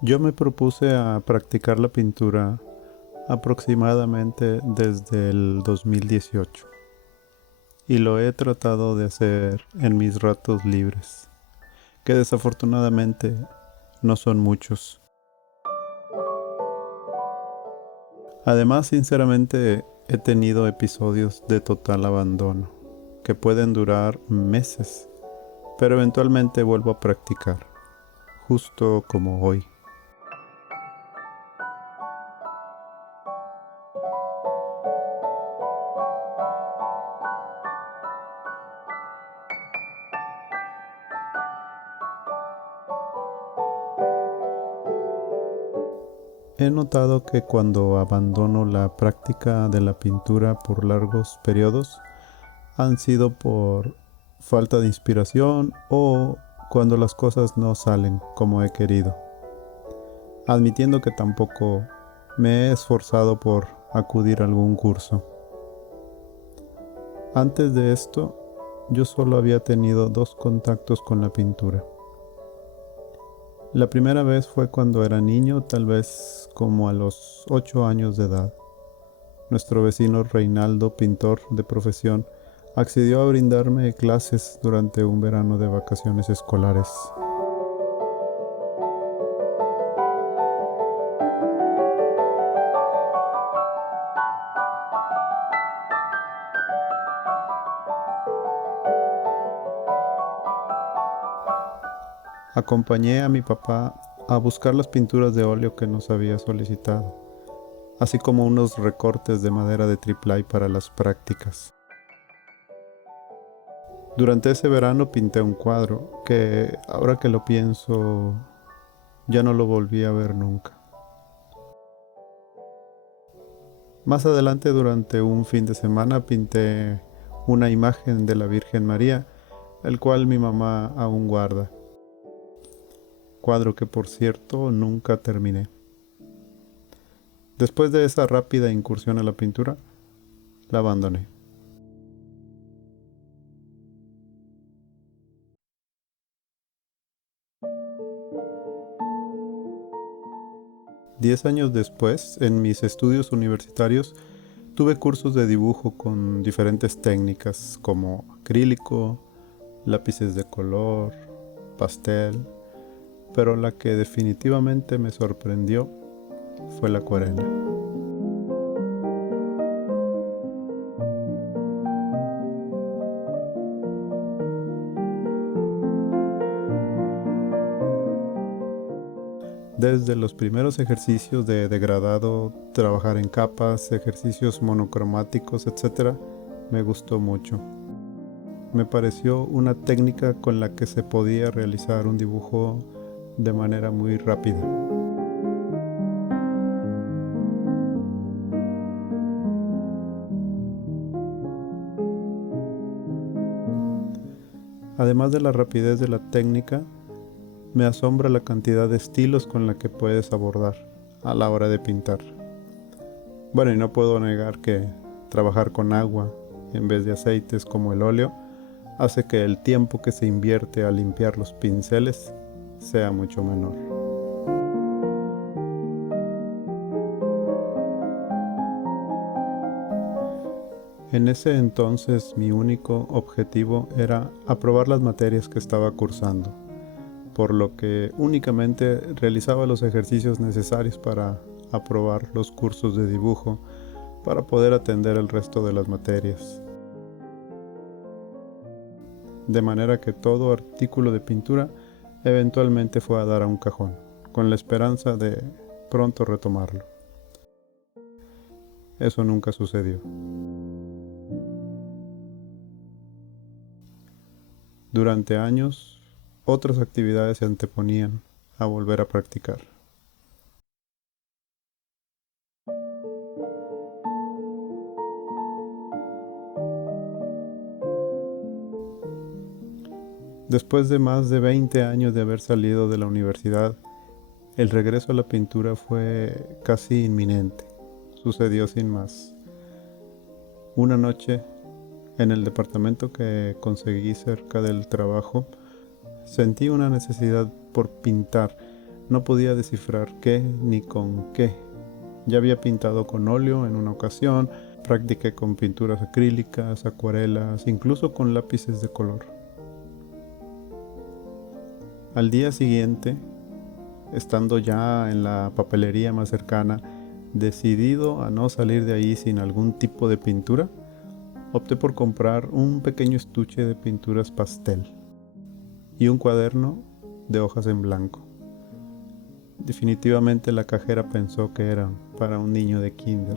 Yo me propuse a practicar la pintura aproximadamente desde el 2018 y lo he tratado de hacer en mis ratos libres, que desafortunadamente no son muchos. Además, sinceramente, he tenido episodios de total abandono, que pueden durar meses, pero eventualmente vuelvo a practicar, justo como hoy. He notado que cuando abandono la práctica de la pintura por largos periodos, han sido por falta de inspiración o cuando las cosas no salen como he querido, admitiendo que tampoco me he esforzado por acudir a algún curso. Antes de esto, yo solo había tenido dos contactos con la pintura. La primera vez fue cuando era niño, tal vez como a los 8 años de edad. Nuestro vecino Reinaldo, pintor de profesión, accedió a brindarme clases durante un verano de vacaciones escolares. Acompañé a mi papá a buscar las pinturas de óleo que nos había solicitado, así como unos recortes de madera de triplay para las prácticas. Durante ese verano pinté un cuadro que, ahora que lo pienso, ya no lo volví a ver nunca. Más adelante, durante un fin de semana, pinté una imagen de la Virgen María, el cual mi mamá aún guarda. Cuadro que, por cierto, nunca terminé. Después de esa rápida incursión a la pintura, la abandoné. 10 años después, en mis estudios universitarios, tuve cursos de dibujo con diferentes técnicas como acrílico, lápices de color, pastel, pero la que definitivamente me sorprendió fue la acuarela. Desde los primeros ejercicios de degradado, trabajar en capas, ejercicios monocromáticos, etc., me gustó mucho. Me pareció una técnica con la que se podía realizar un dibujo de manera muy rápida. Además de la rapidez de la técnica, me asombra la cantidad de estilos con la que puedes abordar a la hora de pintar. Bueno, y no puedo negar que trabajar con agua en vez de aceites como el óleo hace que el tiempo que se invierte a limpiar los pinceles sea mucho menor. En ese entonces mi único objetivo era aprobar las materias que estaba cursando, por lo que únicamente realizaba los ejercicios necesarios para aprobar los cursos de dibujo para poder atender el resto de las materias. De manera que todo artículo de pintura eventualmente fue a dar a un cajón, con la esperanza de pronto retomarlo. Eso nunca sucedió. Durante años, otras actividades se anteponían a volver a practicar. Después de más de 20 años de haber salido de la universidad, el regreso a la pintura fue casi inminente. Sucedió sin más. Una noche, en el departamento que conseguí cerca del trabajo, sentí una necesidad por pintar, No podía descifrar qué ni con qué. Ya había pintado con óleo en una ocasión, practiqué con pinturas acrílicas, acuarelas, incluso con lápices de color. Al día siguiente, estando ya en la papelería más cercana, decidido a no salir de ahí sin algún tipo de pintura, opté por comprar un pequeño estuche de pinturas pastel y un cuaderno de hojas en blanco. Definitivamente la cajera pensó que eran para un niño de kinder.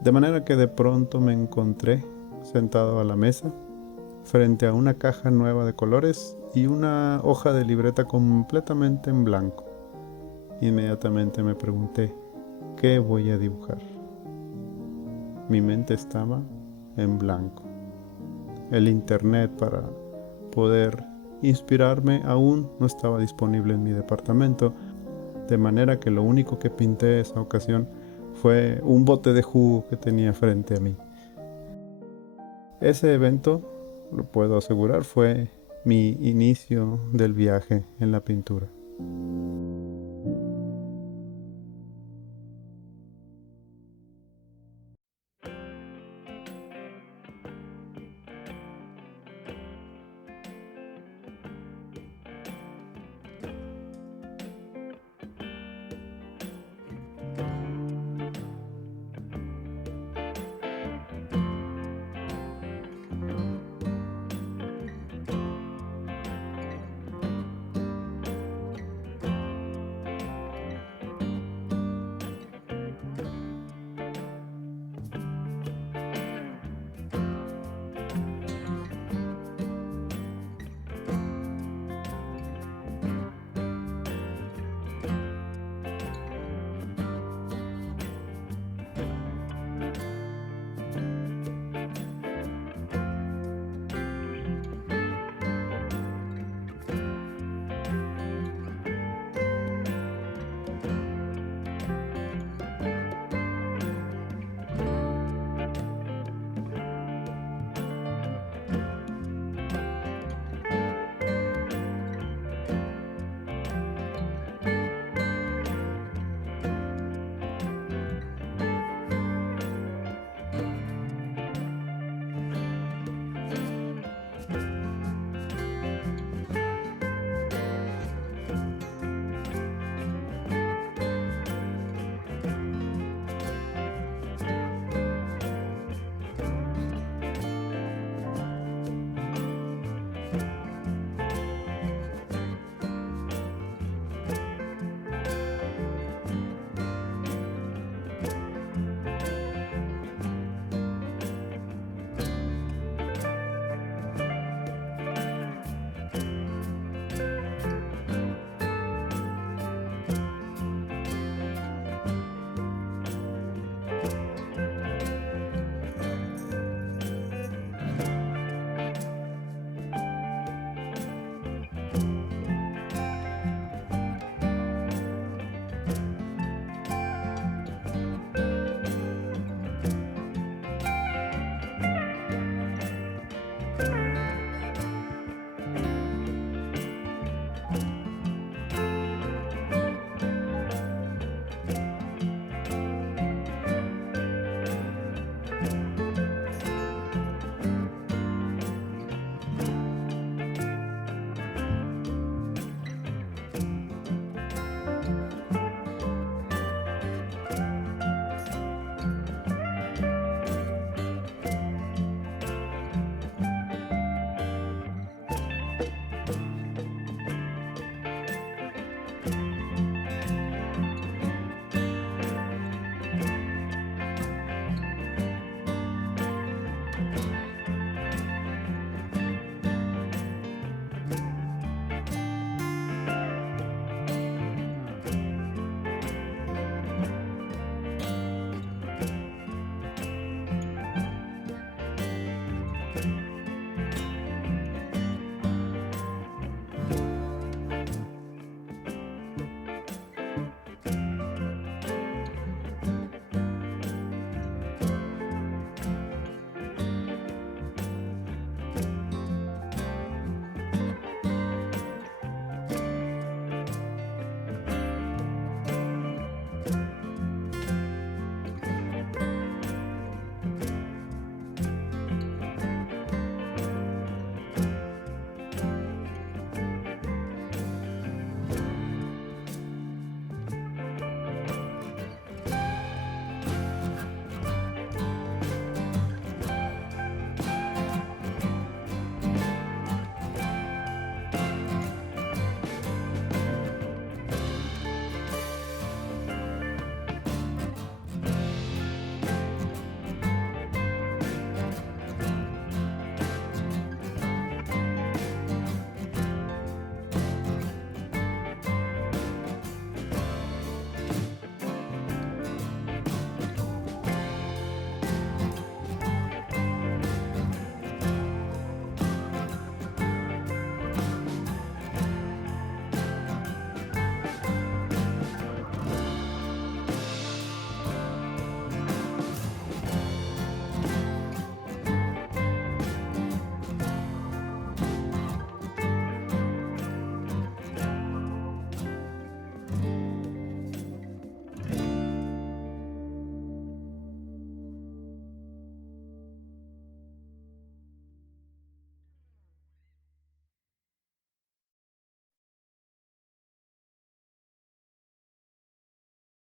De manera que de pronto me encontré sentado a la mesa, frente a una caja nueva de colores y una hoja de libreta completamente en blanco. Inmediatamente me pregunté, ¿qué voy a dibujar? Mi mente estaba en blanco. El internet para poder inspirarme aún no estaba disponible en mi departamento, de manera que lo único que pinté esa ocasión fue un bote de jugo que tenía frente a mí. Ese evento, lo puedo asegurar, fue mi inicio del viaje en la pintura.